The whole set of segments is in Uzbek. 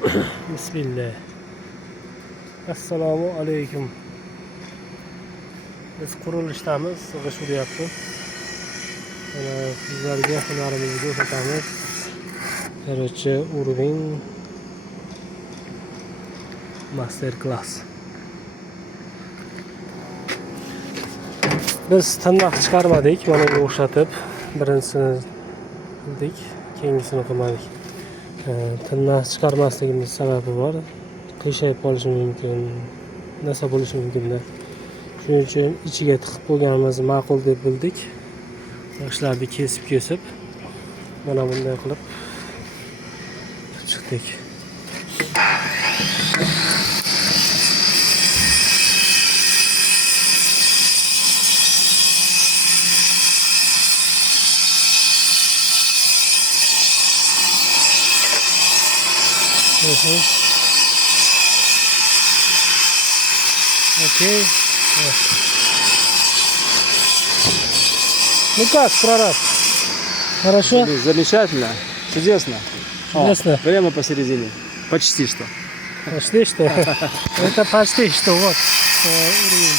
Bismillah. Assalomu alaykum. Biz qurilishdamiz, sig'ish uryapti. Sizlarga hunarimizni ko'rsatamiz. Короче, уровень master-class. Biz tirnoq chiqarmadik, mana bunga o'xshatib, birinchisini qildik, keyingisini qilmadik. Tirnoq chiqarmasligimiz sababi bor. Qiyshayib qolishi mumkin, narsa bo'lishi mumkin-da. Shuning uchun ichiga tiqib qo'yganimiz ma'qul deb bildik. Yoshlarni kesib mana bunday qilib chiqdik. Окей. Ну как, прораб? Хорошо? Замечательно, чудесно. Чудесно. Прямо посередине. Почти что. Почти что? Это почти что, вот. Уровень.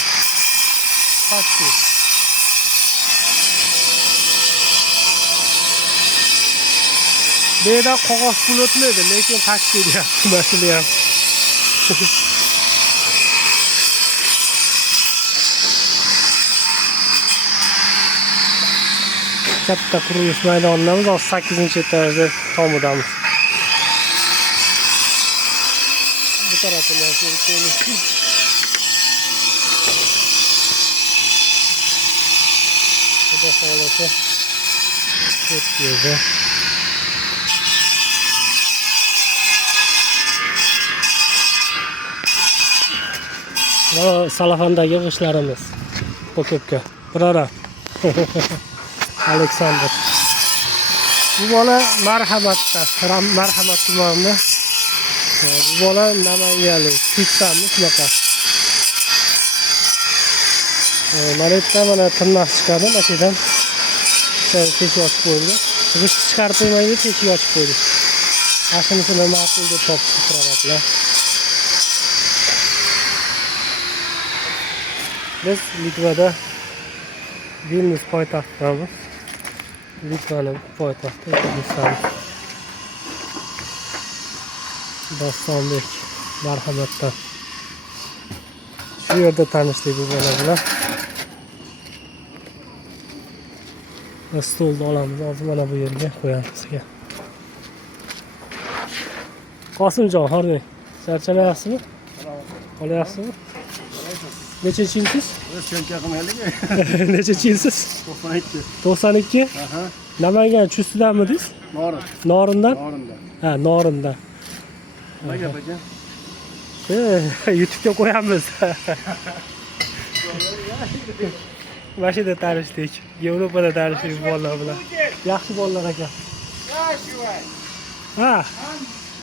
Почти. Bu yerda qog'oz pul o'tmaydi, lekin почти deyapti mashina ham. Katta qurilish maydonidamiz, 8-etajda tomidamiz. Bu tarafini ko'rib qo'yamiz. Xudo xohlasa ketdi. Salafandagi g'ishlarimiz. Pokopka. Birora. Aleksandr. Bu bola marhamat tumanida. Bu bola Namanganlik. Kutsanmi shunaqa. Mana tirnoq chiqadi, mashidan. Teshik ochib qo'ydi. G'isht chiqarib qo'ymaydi, teshik ochib qo'ydi. Ashinisini ma'qul deb topib turadilar. Biz Litvada Vilnius poytaxtidamiz. Litvaning poytaxti Dostonbek marhamatdan. Shu yerda tanishdik bu bola bilan. Stolni olamiz, hozir mana bu yerga qo'yamiz. Qosimjon, hormang. Charchamayapsizmi? Olyapsizmi? Necha chilsiz? Necha chilsiz? 92. 92? Aha. Namangan chustidanmidingiz? Norin. Norindan? Norinda. Ha, Norindan. Nima gap ekan? YouTube'ga qo'yamiz. Mashina tanishdik. Yevropada tanishdik bolalar bilan. Yaxshi bolalar ekan. Ha.